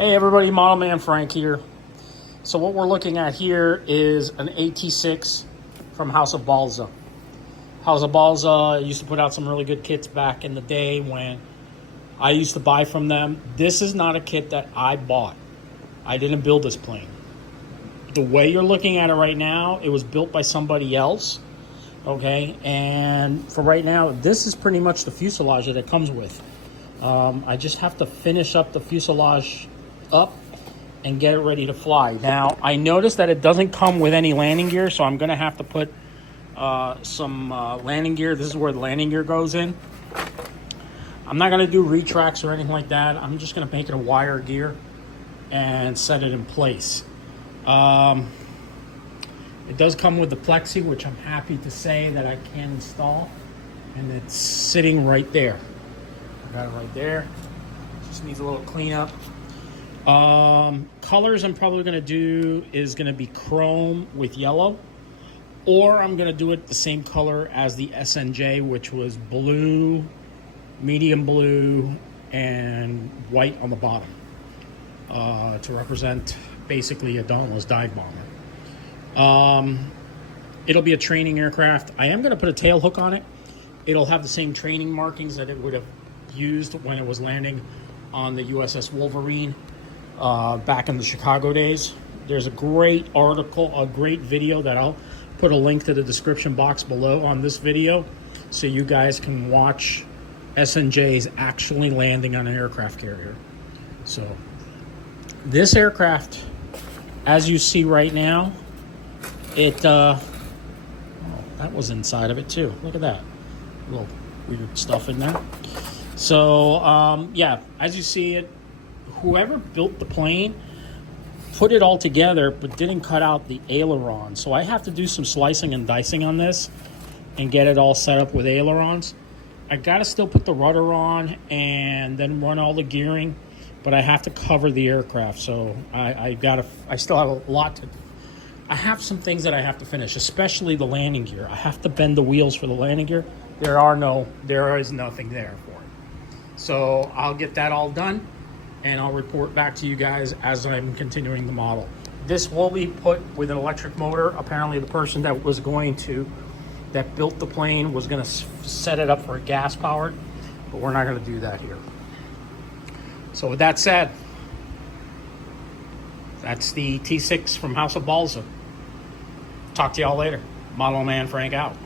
Hey everybody, Model Man Frank here. So what we're looking at here is an AT6 from House of Balsa. House of Balsa used to put out some really good kits back in the day when I used to buy from them. This is not a kit that I bought. I didn't build this plane. The way you're looking at it right now, it was built by somebody else. Okay, and for right now, this is pretty much the fuselage that it comes with. I just have to finish up the fuselage up and get it ready to fly. Now, I noticed that it doesn't come with any landing gear, so I'm going to have to put some landing gear. This is where the landing gear goes in. I'm not going to do retracts or anything like that. I'm just going to make it a wire gear and set it in place. It does come with the plexi, which I'm happy to say that I can install, and it's sitting right there. I got it right there. Just needs a little cleanup. Colors I'm probably going to do is going to be chrome with yellow, or I'm going to do it the same color as the SNJ, which was blue, medium blue, and white on the bottom, to represent basically a Dauntless dive bomber. It'll be a training aircraft. I am going to put a tail hook on it. It'll have the same training markings that it would have used when it was landing on the USS Wolverine back in the Chicago days. There's a great article, a great video that I'll put a link to the description box below on this video, so you guys can watch SNJs actually landing on an aircraft carrier. So this aircraft, as you see right now, it oh, that was inside of it too. Look at that little weird stuff in there. So yeah, as you see it, whoever built the plane put it all together but didn't cut out the aileron. So I have to do some slicing and dicing on this and get it all set up with ailerons. I gotta still put the rudder on and then run all the gearing, but I have to cover the aircraft. So I still have a lot to, I have some things that I have to finish, especially the landing gear. I have to bend the wheels for the landing gear. There is nothing there for it. So I'll get that all done, and I'll report back to you guys as I'm continuing the model. This will be put with an electric motor. Apparently the person that built the plane was gonna set it up for a gas powered, but we're not gonna do that here. So with that said, that's the T6 from House of Balsa. Talk to y'all later. Model Man Frank out.